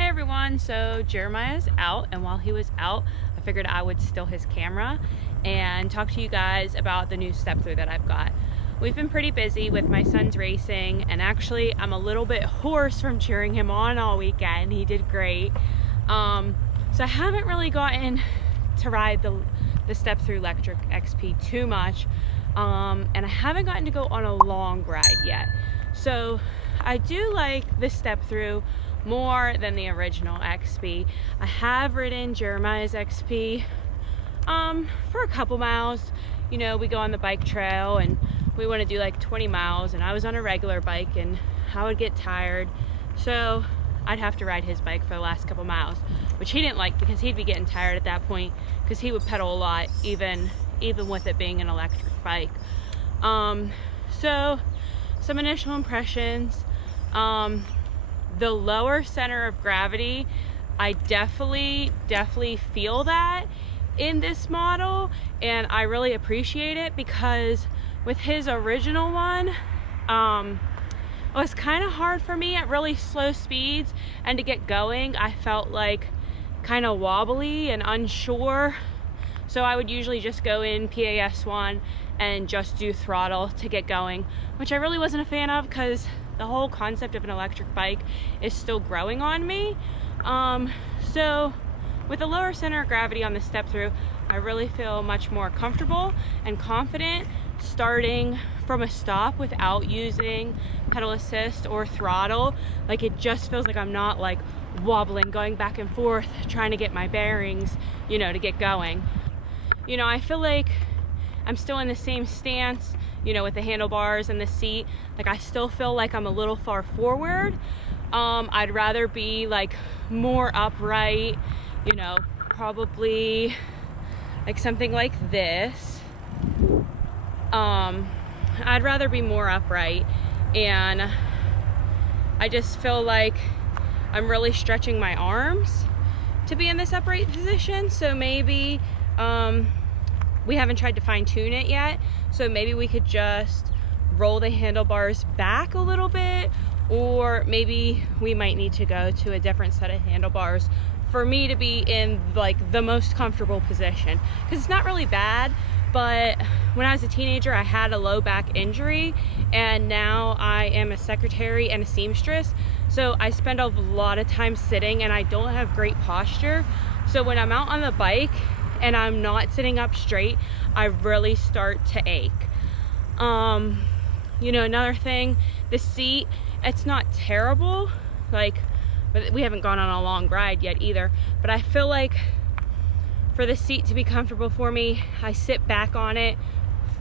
Hey everyone, so Jeremiah's out, and while he was out, I figured I would steal his camera and talk to you guys about the new step through that I've got. We've been pretty busy with my son's racing, and actually I'm a little bit hoarse from cheering him on all weekend. He did great. So I haven't really gotten to ride the step through Lectric XP too much, and I haven't gotten to go on a long ride yet. So I do like the step through more than the original XP. I have ridden Jeremiah's XP for a couple miles. You know, we go on the bike trail and we want to do like 20 miles, and I was on a regular bike and I would get tired, so I'd have to ride his bike for the last couple miles, which he didn't like because he'd be getting tired at that point because he would pedal a lot, even with it being an electric bike. So some initial impressions. The lower center of gravity, I definitely feel that in this model, and I really appreciate it because with his original one, it was kind of hard for me at really slow speeds, and to get going I felt like kind of wobbly and unsure. So I would usually just go in PAS1 and just do throttle to get going, which I really wasn't a fan of because the whole concept of an electric bike is still growing on me. So with a lower center of gravity on the step through, I really feel much more comfortable and confident starting from a stop without using pedal assist or throttle. Like, it just feels like I'm not like wobbling, going back and forth, trying to get my bearings, you know, to get going. You know, I feel like I'm still in the same stance, you know, with the handlebars and the seat. Like, I still feel like I'm a little far forward. I'd rather be like more upright, you know, probably like something like this. I'd rather be more upright, and I just feel like I'm really stretching my arms to be in this upright position. So maybe we haven't tried to fine tune it yet, so maybe we could just roll the handlebars back a little bit, or maybe we might need to go to a different set of handlebars for me to be in like the most comfortable position, because it's not really bad. But when I was a teenager, I had a low back injury, and now I am a secretary and a seamstress, so I spend a lot of time sitting and I don't have great posture. So when I'm out on the bike and I'm not sitting up straight, I really start to ache. You know, another thing, the seat, it's not terrible, like, but we haven't gone on a long ride yet either, but I feel like for the seat to be comfortable for me, I sit back on it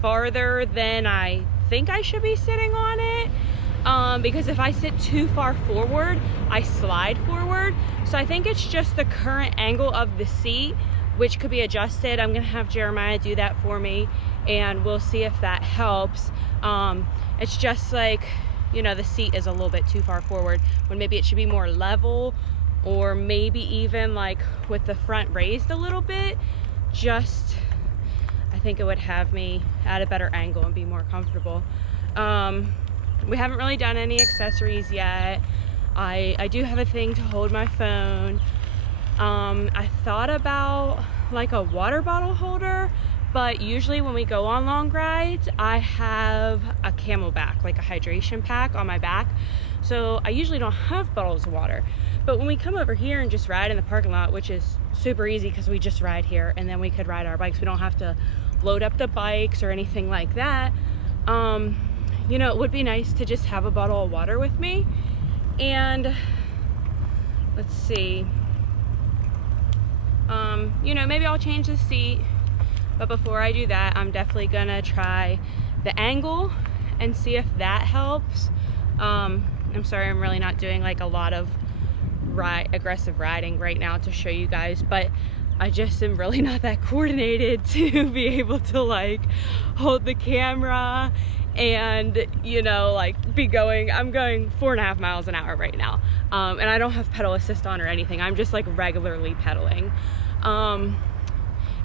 farther than I think I should be sitting on it, because if I sit too far forward, I slide forward. So I think it's just the current angle of the seat, which could be adjusted. I'm gonna have Jeremiah do that for me, and we'll see if that helps. It's just like, you know, the seat is a little bit too far forward when maybe it should be more level, or maybe even like with the front raised a little bit. Just, I think it would have me at a better angle and be more comfortable. We haven't really done any accessories yet. I do have a thing to hold my phone. I thought about like a water bottle holder, but usually when we go on long rides, I have a Camelback, like a hydration pack on my back. So I usually don't have bottles of water. But when we come over here and just ride in the parking lot, which is super easy because we just ride here and then we could ride our bikes. We don't have to load up the bikes or anything like that. You know, it would be nice to just have a bottle of water with me. And let's see. You know, maybe I'll change the seat, but before I do that, I'm definitely gonna try the angle and see if that helps. I'm sorry, I'm really not doing like a lot of aggressive riding right now to show you guys, but I just am really not that coordinated to be able to like hold the camera and, you know, like be going. I'm going 4.5 miles an hour right now, and I don't have pedal assist on or anything. I'm just like regularly pedaling.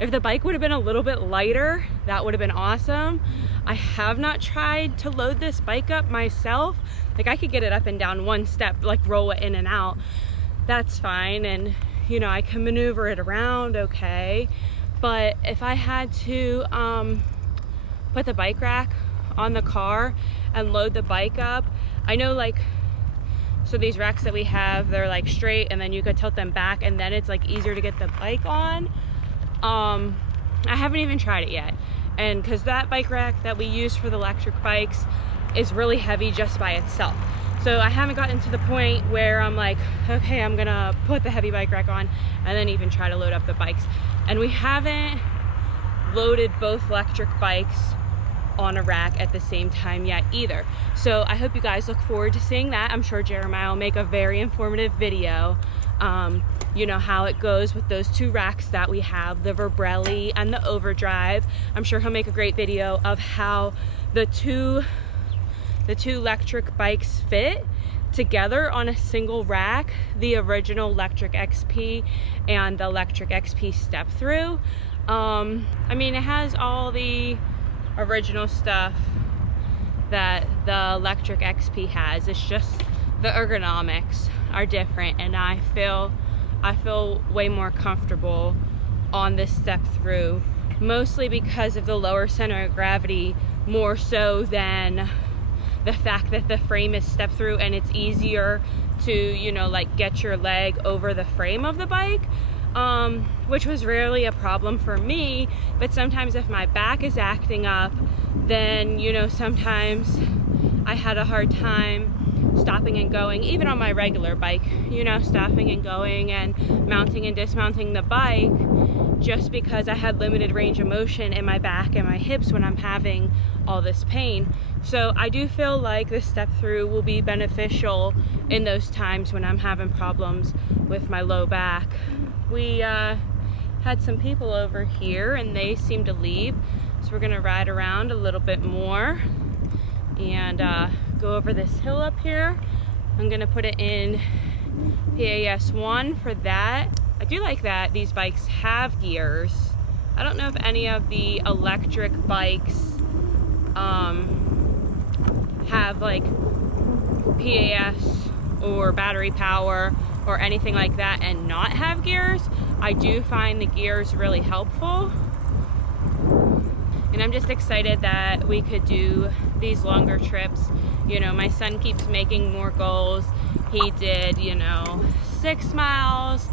If the bike would have been a little bit lighter, that would have been awesome. I have not tried to load this bike up myself. Like, I could get it up and down one step, like roll it in and out. that's fine, and you know, I can maneuver it around okay. But if I had to put the bike rack on the car and load the bike up, I know, like, so these racks that we have, they're like straight, and then you could tilt them back, and then it's like easier to get the bike on. I haven't even tried it yet, and because that bike rack that we use for the electric bikes is really heavy just by itself, so I haven't gotten to the point where I'm like, okay, I'm gonna put the heavy bike rack on and then even try to load up the bikes. And we haven't loaded both electric bikes on a rack at the same time yet either. So I hope you guys look forward to seeing that. I'm sure Jeremiah will make a very informative video, you know, how it goes with those two racks that we have, the Verbrelli and the Overdrive. I'm sure he'll make a great video of how the two electric bikes fit together on a single rack, the original Lectric XP and the Lectric XP Step Thru. I mean, it has all the original stuff that the Lectric XP has. It's just the ergonomics are different, and I feel way more comfortable on this Step Thru, mostly because of the lower center of gravity, more so than the fact that the frame is Step Thru and it's easier to, you know, like get your leg over the frame of the bike, which was rarely a problem for me. But sometimes if my back is acting up, then, you know, sometimes I had a hard time stopping and going, even on my regular bike, you know, stopping and going and mounting and dismounting the bike, just because I had limited range of motion in my back and my hips when I'm having all this pain. So I do feel like this Step Thru will be beneficial in those times when I'm having problems with my low back. We had some people over here and they seem to leave, so we're gonna ride around a little bit more and go over this hill up here. I'm gonna put it in PAS 1 for that. I do like that these bikes have gears. I don't know if any of the electric bikes have like PAS or battery power or anything like that and not have gears. I do find the gears really helpful, and I'm just excited that we could do these longer trips. You know, my son keeps making more goals. He did, you know, 6 miles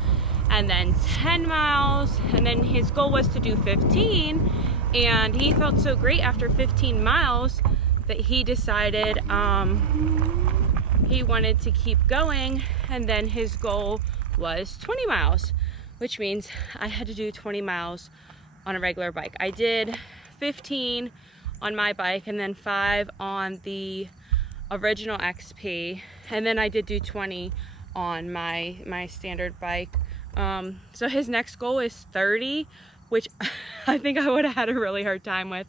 and then 10 miles, and then his goal was to do 15, and he felt so great after 15 miles that he decided he wanted to keep going, and then his goal was 20 miles, which means I had to do 20 miles on a regular bike. I did 15 on my bike and then 5 on the original XP, and then I did do 20 on my standard bike. So his next goal is 30, which I think I would have had a really hard time with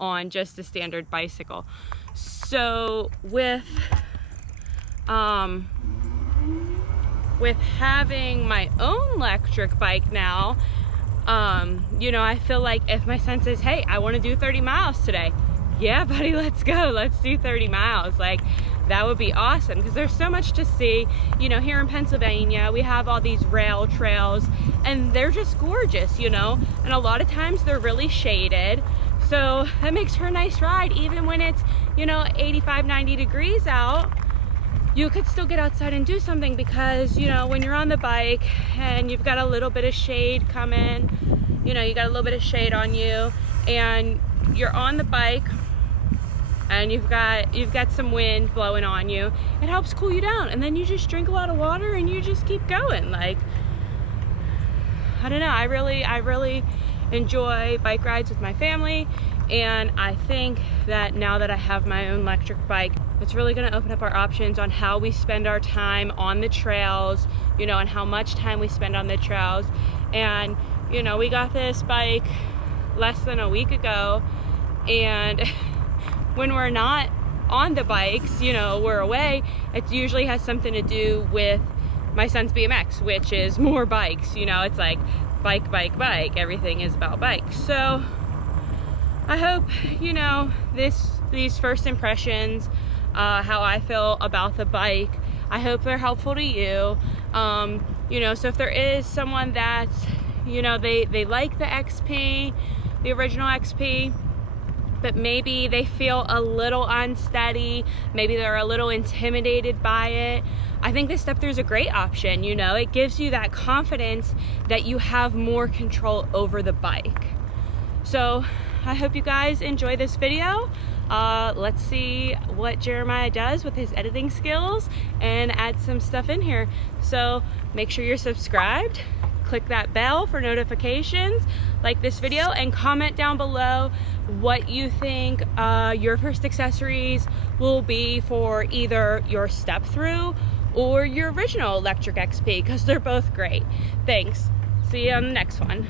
on just the standard bicycle. So with having my own electric bike now, you know, I feel like if my son says, hey, I want to do 30 miles today, yeah, buddy, let's go, let's do 30 miles. Like, that would be awesome, because there's so much to see. You know, here in Pennsylvania, we have all these rail trails, and they're just gorgeous, you know, and a lot of times they're really shaded. So that makes for a nice ride. Even when it's, you know, 85, 90 degrees out, you could still get outside and do something, because, you know, when you're on the bike and you've got a little bit of shade coming, you know, you got a little bit of shade on you, and you're on the bike and you've got some wind blowing on you, it helps cool you down, and then you just drink a lot of water and you just keep going. Like, I don't know, I really enjoy bike rides with my family, and I think that now that I have my own electric bike, it's really going to open up our options on how we spend our time on the trails, you know, and how much time we spend on the trails. And, you know, we got this bike less than a week ago, and when we're not on the bikes, you know, we're away, it usually has something to do with my son's BMX, which is more bikes. You know, it's like bike, bike, bike. Everything is about bikes. So I hope, you know, these first impressions, how I feel about the bike, I hope they're helpful to you. You know, so if there is someone that's, you know, they like the XP, the original XP, but maybe they feel a little unsteady, maybe they're a little intimidated by it, I think the Step Thru is a great option. You know, it gives you that confidence that you have more control over the bike. So I hope you guys enjoy this video. Let's see what Jeremiah does with his editing skills and add some stuff in here. So make sure you're subscribed, click that bell for notifications, like this video, and comment down below what you think your first accessories will be for either your Step Thru or your original Lectric XP, because they're both great. Thanks. See you on the next one.